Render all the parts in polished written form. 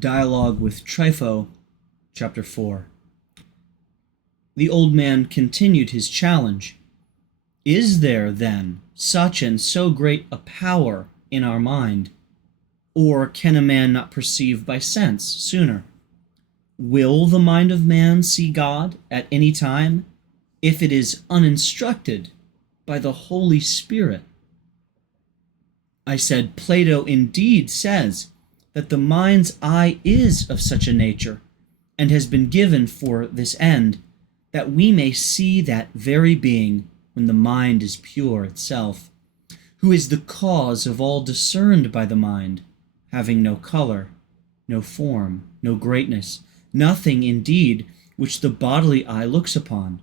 Dialogue with Trypho, chapter 4. The old man continued his challenge. Is there, then, such and so great a power in our mind? Or can a man not perceive by sense sooner? Will the mind of man see God at any time if it is uninstructed by the Holy Spirit? I said, Plato indeed says that the mind's eye is of such a nature, and has been given for this end, that we may see that very being when the mind is pure itself, who is the cause of all discerned by the mind, having no color, no form, no greatness, nothing indeed which the bodily eye looks upon.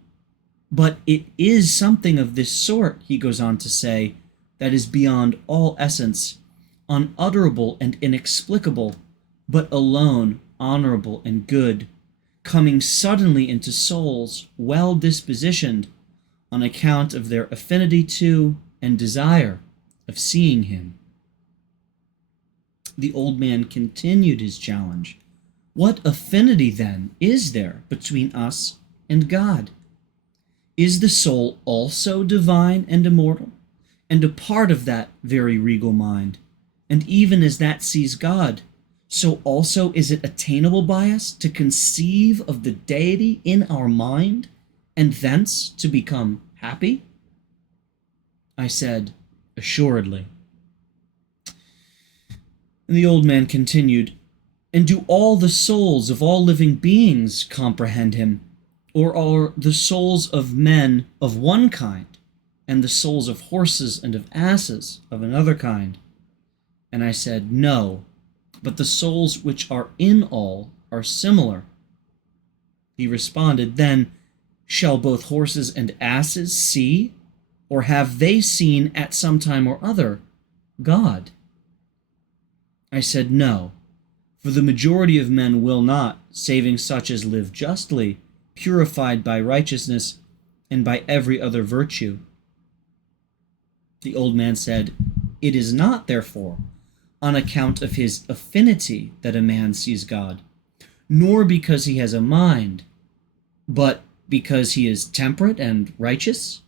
But it is something of this sort, he goes on to say, that is beyond all essence, unutterable and inexplicable, but alone honorable and good, coming suddenly into souls well dispositioned on account of their affinity to and desire of seeing him. The old man continued his challenge. What affinity, then, is there between us and God? Is the soul also divine and immortal, and a part of that very regal mind? And even as that sees God, so also is it attainable by us to conceive of the deity in our mind, and thence to become happy? I said, assuredly. And the old man continued, and do all the souls of all living beings comprehend him? Or are the souls of men of one kind, and the souls of horses and of asses of another kind? And I said, no, but the souls which are in all are similar. He responded, then, shall both horses and asses see, or have they seen at some time or other God? I said, no, for the majority of men will not, saving such as live justly, purified by righteousness and by every other virtue. The old man said, it is not, therefore, on account of his affinity that a man sees God, nor because he has a mind, but because he is temperate and righteous?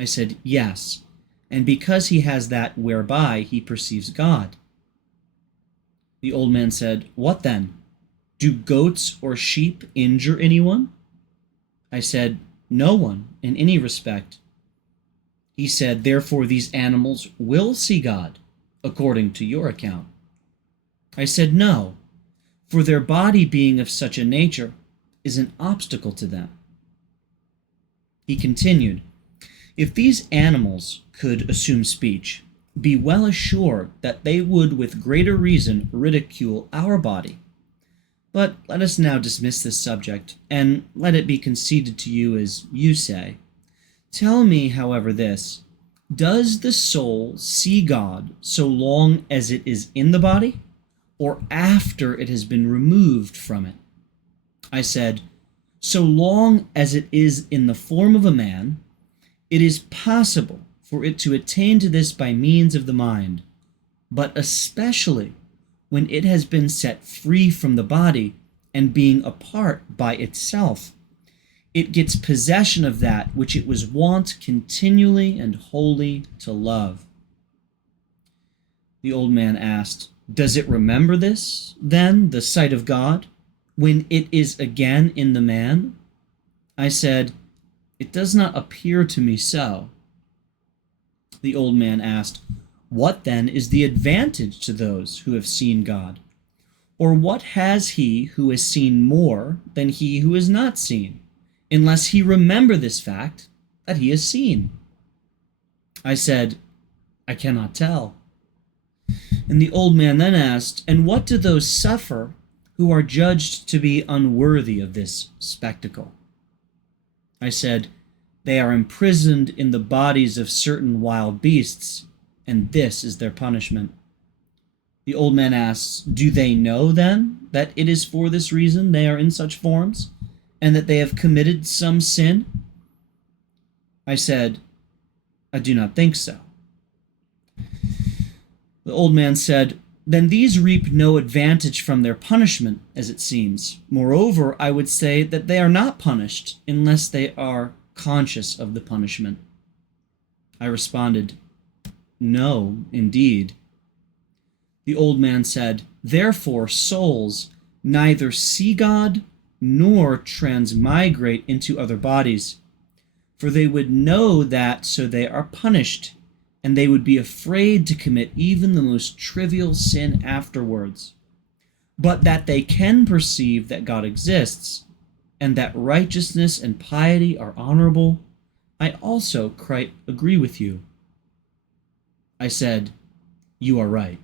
I said, yes, and because he has that whereby he perceives God. The old man said, what then? Do goats or sheep injure anyone? I said, no one in any respect. He said, therefore these animals will see God, according to your account. I said, no, for their body being of such a nature is an obstacle to them. He continued, if these animals could assume speech, be well assured that they would with greater reason ridicule our body. But let us now dismiss this subject, and let it be conceded to you as you say. Tell me, however, this. Does the soul see God so long as it is in the body, or after it has been removed from it? I said, so long as it is in the form of a man, it is possible for it to attain to this by means of the mind, but especially when it has been set free from the body and being apart by itself, it gets possession of that which it was wont continually and wholly to love. The old man asked, does it remember this, then, the sight of God, when it is again in the man? I said, it does not appear to me so. The old man asked, what then is the advantage to those who have seen God? Or what has he who has seen more than he who has not seen, unless he remember this fact that he has seen? I said, I cannot tell. And the old man then asked, and what do those suffer who are judged to be unworthy of this spectacle? I said, they are imprisoned in the bodies of certain wild beasts, and this is their punishment. The old man asks, do they know then that it is for this reason they are in such forms, and that they have committed some sin? I said, I do not think so. The old man said, then these reap no advantage from their punishment, as it seems. Moreover, I would say that they are not punished unless they are conscious of the punishment. I responded, "No, indeed." The old man said, "Therefore souls neither see God nor transmigrate into other bodies, for they would know that so they are punished, and they would be afraid to commit even the most trivial sin afterwards. But that they can perceive that God exists, and that righteousness and piety are honorable, I also quite agree with you." I said, "You are right."